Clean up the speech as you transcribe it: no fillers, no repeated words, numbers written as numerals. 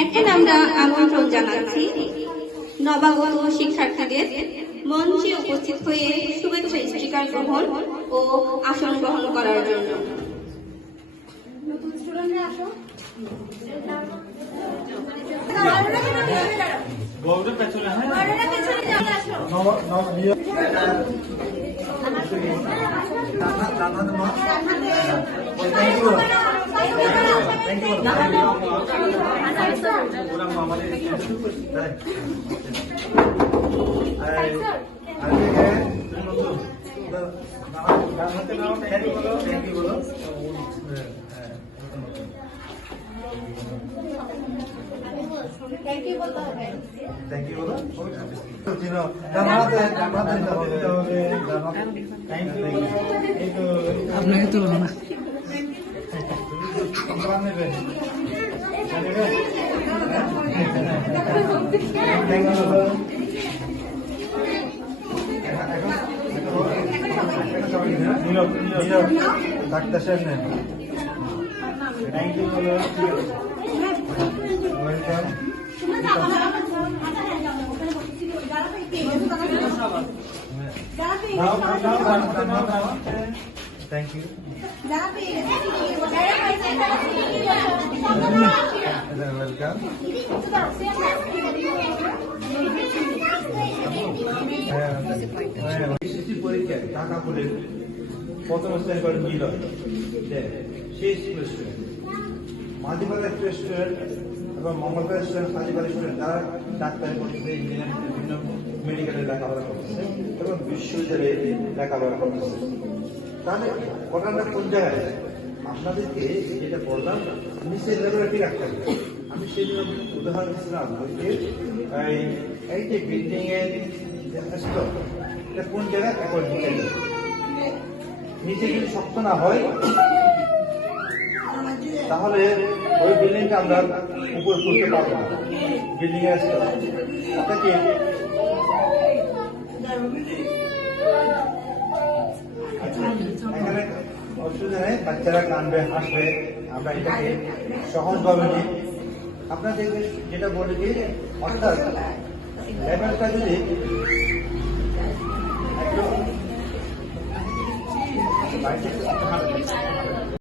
এখন আমরা আমন্ত্রণ জানাচ্ছি নবাগত শিক্ষার্থীদের মঞ্চে উপস্থিত হয়ে শুভেচ্ছা স্টিকার গ্রহণ ও আসন গ্রহণ করার জন্য। আপনাকে তুলব না। ডাক্তার সাহেব নেন। থ্যাংক ইউ বলো। ওয়েলকাম। Thank you. Welcome. পরীক্ষায় ঢাকা পুলিশ প্রথম স্থান করে মিলন সেই স্টুডেন্ট মাঝিপাড়া স্টুডেন্ট এবং মঙ্গলবার স্টুডেন্ট হাজিপাড়া স্টুডেন্ট তারা ডাক্তারি করতেছে, ইঞ্জিনিয়ারিং বিভিন্ন মেডিকেলে লেখাপড়া করতেছে এবং বিশ্ববিদ্যালয়ে লেখাপড়া করতেছে। তাহলে ঘটনাটা কোন জায়গায়? আপনাদেরকে যেটা বললাম নিচের লেভেলে ঠিক রাখতে হবে। আমি সেই জন্য উদাহরণ দিচ্ছিলাম এই যে বিল্ডিং এর এটা কোন জায়গায় এখন নিচে যদি শক্ত না হয় তাহলে ওই বিল্ডিংটা আমরা উপরে তুলতে পারবো না। বিল্ডিং এর আপনাকে এখানে অসুবিধা নেই, বাচ্চারা কানবে হাসবে, আমরা এটাকে সহজভাবে নিই। আপনাদেরকে যেটা বলি যে অর্থাৎ লেভেলটা যদি একটু